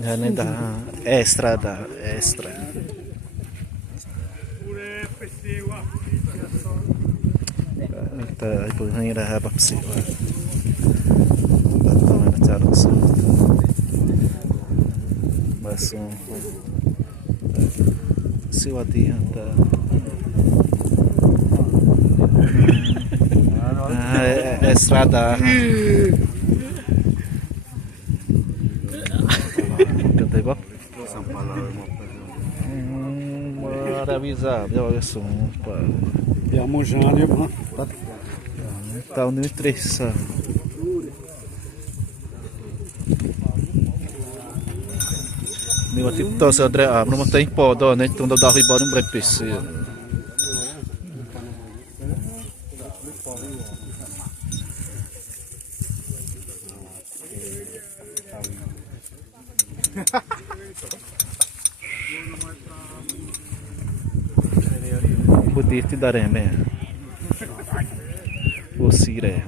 Janeta extra da extra. Kita ikut hanya dah apa sih? Tahu mana cara sih? Masuk siwati anda. Estrada. Cantei bom? Maravilhoso, olha só. Abbiamo già ne Tá no interessa. Nih waktu itu saya ada belum tem podo, né? Então dá riba no brepes. Putih tidak remeh. O sire.